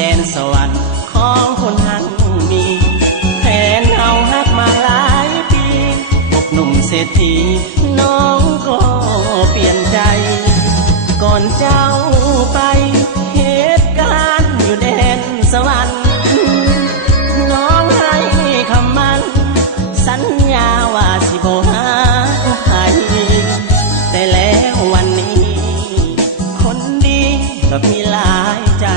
ดนสวรรค์ของคนหันมีแฟนเอาฮักมาหลายปีพบหนุ่มเศรษฐีน้องก็เปลี่ยนใจก่อนเจ้าไปเหตุการณ์อยู่แดนสวรรค์น้องให้คำมันสัญญาว่าสิบ่หาใครแต่แล้ววันนี้คนดีก็มีหลายใจ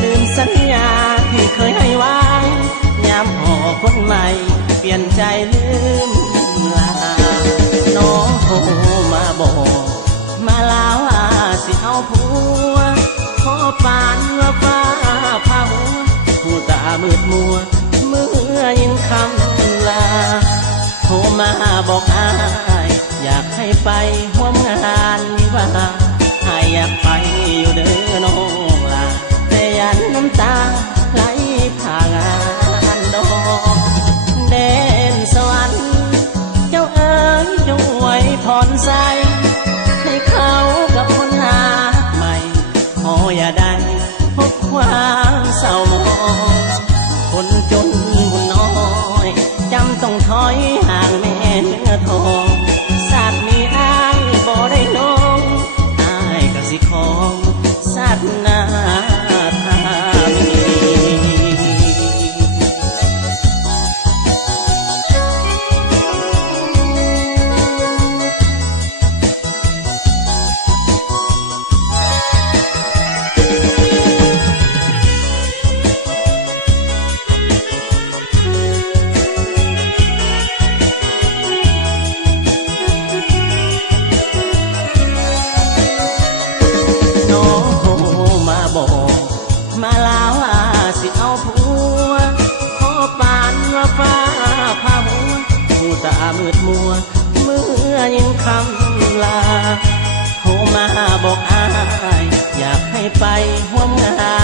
ลืมสัญญาที่เคยให้ไว้ยามพอคนใหม่เปลี่ยนใจลืมลาน้องโทรมาบอกมาลาว่าสิเอาผัวขอปานว่าฟ้าพาหัวผู้ตามืดมัวเมื่อยินคำลาโทรมาบอกอายอยากให้ไปร่วมงานวิวาให้อยากไปอยู่เด้อน้องลาแต่ยันน้ำตาไหลผ่างานดอกแดนสวรรค์เจ้าเอ๋ยจงอวยพรใส่ให้เขากับคนหาใหม่ขออย่าได้พบความเศร้าหมองคนจนบุญน้อยจำต้องถอยห่างแม่เนื้อทองศาสตร์นี้อายบ่ได้น้องอายก็สิของศาสนาธามีมาลาว่าสิเอาผัวขอปานว่าฟ้าพาหัวผู้ตามืดมัวเมื่อยินคำลาโทรมาบอกอายอยากให้ไปร่วมงาน